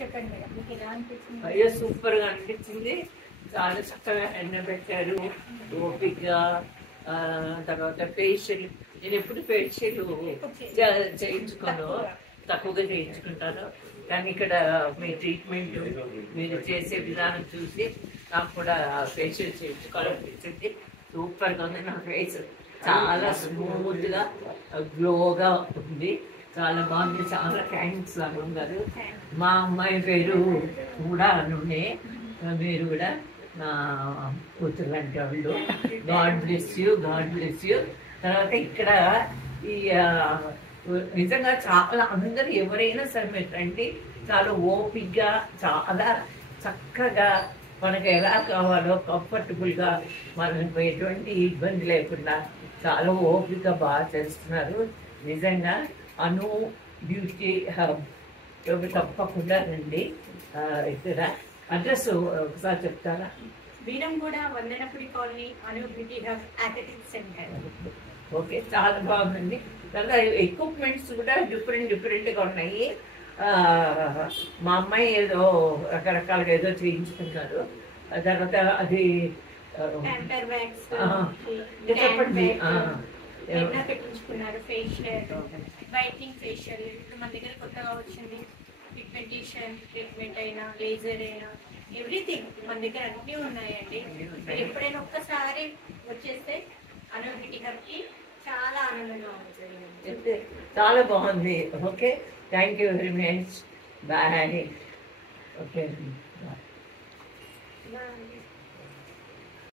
చెప్పండి మేడం, మీకు ఎలా అనిపించింది? అయ్యో సూపర్గా అనిపించింది. చాలా చక్కగా ఎండబెట్టారు, ఓపిక్గా. తర్వాత ఫేషియల్, నేను ఎప్పుడు ఫేషియల్ చేయించుకోను, తక్కువగా చేయించుకుంటాను. కానీ ఇక్కడ మీ ట్రీట్మెంట్, మీరు చేసే విధానం చూసి నాకు కూడా ఫేషియల్ చేయించుకోవాలనిపించింది. సూపర్గా ఉంది. నా ఫేస్ చాలా స్మూత్గా గ్లోగా ఉంది, చాలా బాగుంది. చాలా థ్యాంక్స్ అరుణ్ గారు. మా అమ్మాయి పేరు కూడా అరుణే. మీరు కూడా నా కూతురు లాంటి వాళ్ళు. God bless you, God bless you. తర్వాత ఇక్కడ ఈ నిజంగా చాలా అందరూ ఎవరైనా సరే మీరు రండి, చాలా ఓపిక్గా, చాలా చక్కగా మనకు ఎలా కావాలో కంఫర్టబుల్గా, మనకు ఎటువంటి ఇబ్బంది లేకుండా చాలా ఓపికగా బాగా చేస్తున్నారు. నిజంగా అను బ్యూటీ హబ్ తప్పకుండా రండి. ఇక్కడ అడ్రస్ ఒకసారి చెప్తారా? Beeramguda Vandanapuri colony, Anu beauty hub athletics centre. Okay, చాలా బాగుందండి. తర్వాత ఎక్విప్మెంట్స్ కూడా డిఫరెంట్గా ఉన్నాయి. మా అమ్మాయి ఏదో రకరకాలుగా ఏదో చేయించుకుంటారు. తర్వాత అది చెప్పండి. పెట్టించుకున్నారు ఫేషియల్, వైట్నింగ్ ఫేషియల్. ఇప్పుడు మన దగ్గర కొత్తగా వచ్చింది పిగ్మెంటేషన్ ట్రీట్మెంట్ అయినా, లేజర్ అయినా, ఎవ్రీథింగ్ మన దగ్గర అన్నీ ఉన్నాయండి. ఎప్పుడైనా ఒక్కసారి వచ్చేస్తే అను బ్యూటీ హబ్కి చాలా ఆనందంగా ఉంటుంది. చాలా బాగుంది. Okay, thank you very much. Bye. Okay, bye.